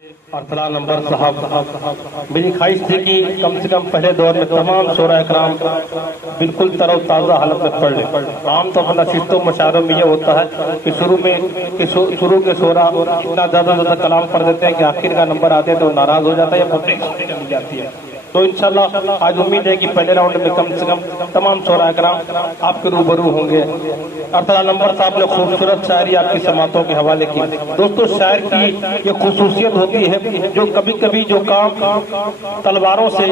Arsala number साहब, मेरी ख्वाहिश थी कि कम से कम पहले दौर में तमाम शोरा कराम बिल्कुल तरोताज़ा हालत में पढ़ लें। आमतौर पर नशिस्तों मशारों में ये होता है कि शुरू के शोरा इतना ज़्यादा कलाम पढ़ देते हैं कि आखिर का नंबर आते हैं तो नाराज़ हो जाता है या पब्लिक चली जाती है। तो इंशाल्लाह आज उम्मीद है कि पहले राउंड में कम से कम तमाम शोरा कराम आपके रूबरू होंगे। अरसला नंबर साहब ने खूबसूरत शायरी आपकी समातों के हवाले की। दोस्तों, शायर की ये खुसूसियत होती है जो कभी कभी जो काम तलवारों से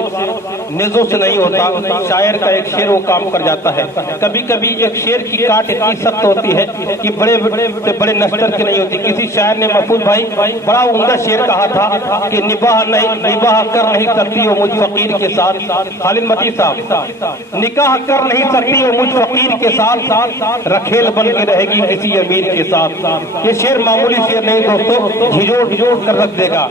नेज़ों से नहीं होता, शायर का एक शेर वो काम कर जाता है। कभी कभी एक शेर की काट इतनी सख्त होती है कि बड़े बड़े नश्तर की नहीं होती। किसी शायर ने महफूज भाई बड़ा उम्दा शेर कहा था कि निबाह कर नहीं सकती वो मुझ फकीर के साथ। खालिद मती साहब, निकाह कर नहीं सकती वो मुझ फकीर के साथ, रखेल बन के रहेगी किसी अमीर के साथ। ये शेर मामूली शेर नहीं दोस्तों, झिझोड़ कर रख देगा।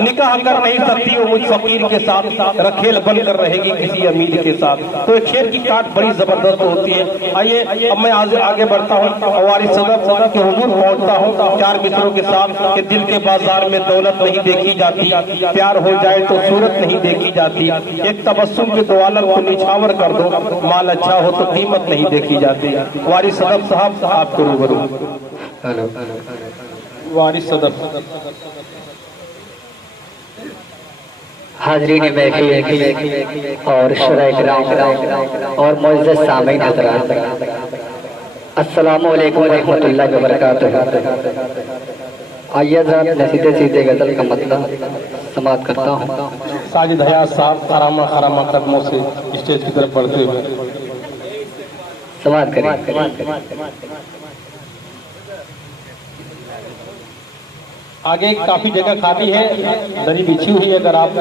निकाह कर नहीं सकती वो मुझ फकीर के साथ, रखेल बन कर रहेगी किसी अमीर के साथ। तो एक शेर की काट बड़ी जबरदस्त होती है। आइए अब मैं आगे बढ़ता हूँ और वारिस सदर के हुजूर पहुँचता हूँ चार मित्रों के साथ कि दिल के बाजार में दौलत नहीं देखी जाती, प्यार हो जाए तो सूरत नहीं देखी जाती, एक तबस्सुम के दो आलम को निछावर कर दो, माल अच्छा हो तो कीमत नहीं देखी जाती। वारिस सदर साहब आपको रूबरू। वारिस सदर। हाजरीन महफिल और शुराए किराम और मुअज़्ज़ज़ सामीन हज़रात, अस्सलामु अलैकुम रहमतुल्लाहि व बरकातुहू। आइए जरा सीधे सीधे गजल का मतलब समाप्त करता हूँ। साजिद हयात साहब खरामा कदमों से स्टेज की तरफ बढ़ते हुए समाप्त करें। आगे काफी जगह खाली है, दरी बिछी हुई है। अगर आप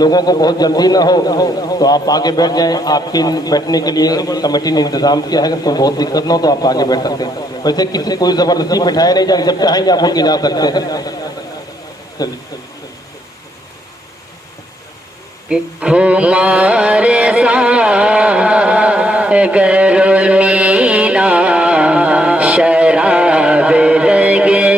लोगों को बहुत जल्दी न हो तो आप आगे बैठ जाएं। आपके बैठने के लिए कमेटी ने इंतजाम किया है, तो बहुत दिक्कत न हो तो आप आगे बैठ सकते हैं। वैसे किसी कोई जबरदस्ती बैठाया नहीं जाए, जब चाहेंगे आप उनके जा सकते हैं। हमारे साथ गरुमीना शराब लगे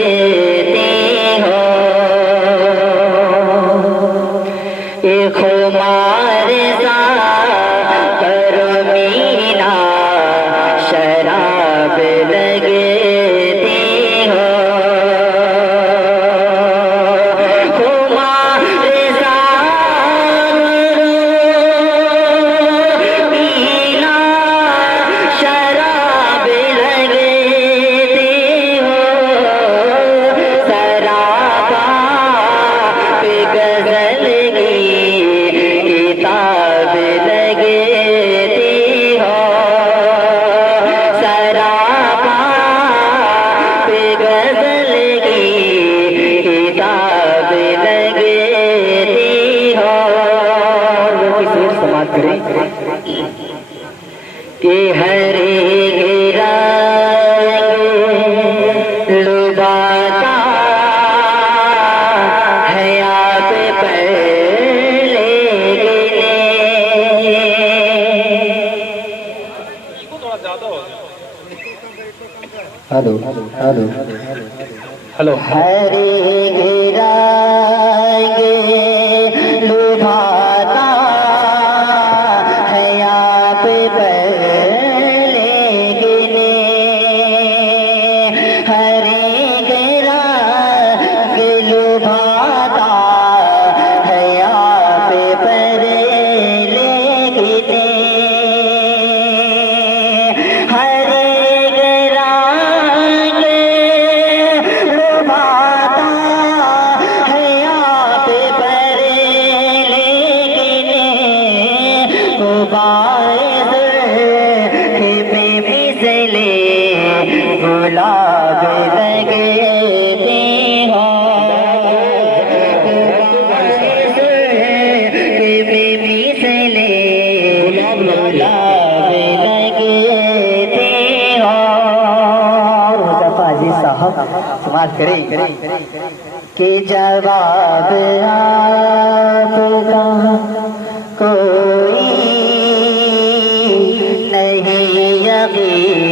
हमारे साथ गरुमीना शराब लगे कि हरे लुभाता है आप पहले हेलो हेलो हेलो हरे लुभाता है आप गुलाब लगते हो मिसले गुलाब लगते हो। मुज़फ़्फ़र साहब समाज करें कि जवाब आपका कोई नहीं यकीन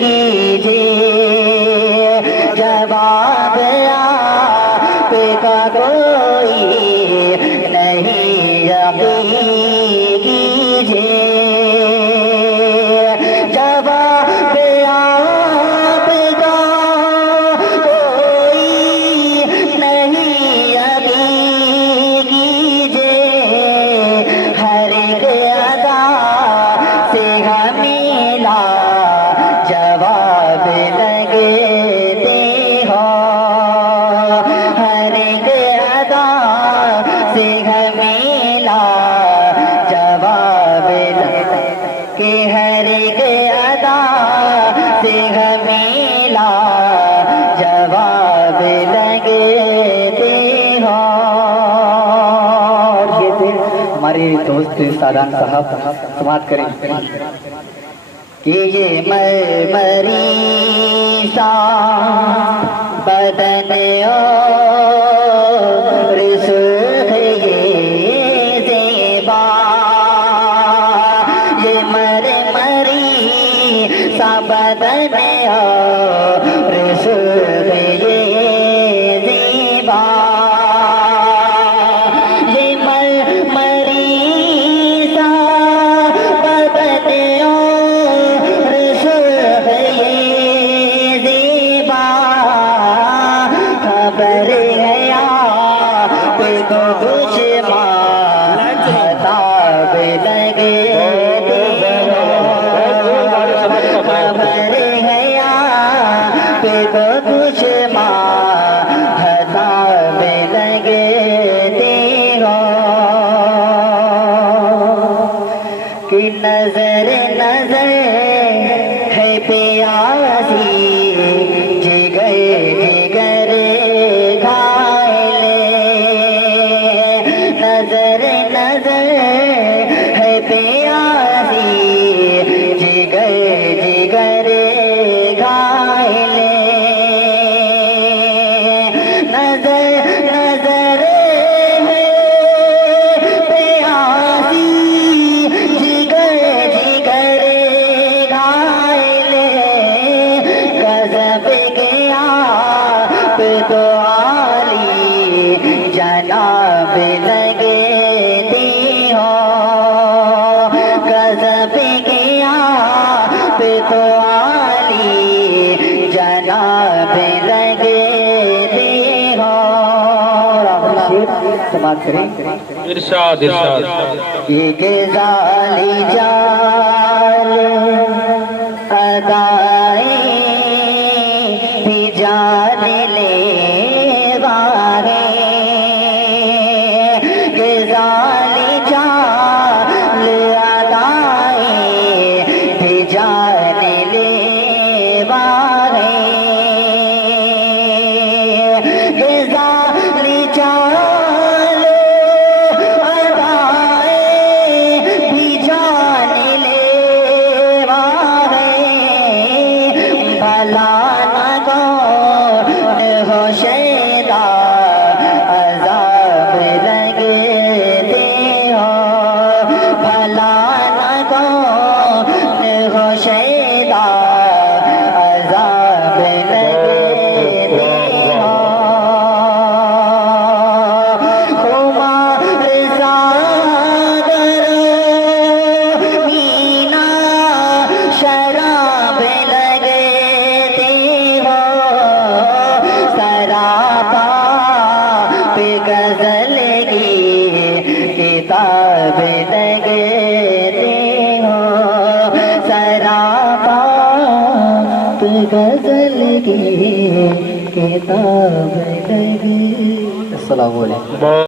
कीजिए, जवाब आपका मुफ्ती सादान साहब समाप्त करें कि ये मरी सा बदन और सुख ये ज़ेबा, ये मरी सा बदन और सुख ये ज़ेबा, ये मरी सा बदन और सुख ये ज़ेबा, खबर है आप को दुश्मन खताब लगे खबर है आप को दुश्मन खताब लगे देखो कि नजर नजर है प्यासी जिगर जिगर घायले, नजर नजर है प्यासी जिगर जिगर घायले, नजर नजर है प्यासी जिगर जिगर घायले, गजब गया तो आली जनाब लगे दी हो, गजब गया तो आली जनाब लगे दी हो। समाप्त करें इरशाद इरशाद एक जाली जाल अदाए भी जान ले वारे, ये जाली जाल अदाए भी जान ले वारे, ये जाली जाल अदाए भी जान ले वारे, भला न कौन हो शैदा अज़ाब लगे दे हो, भला न कौन हो शैदा अज़ाब लगे दे हो, खुमार सागर मीना शराब लगे दे हो, सरापा पे गजल की किताब लगे दे हो, सरापा पे गजल की किताब लगे। अस्सलामु अलैकुम।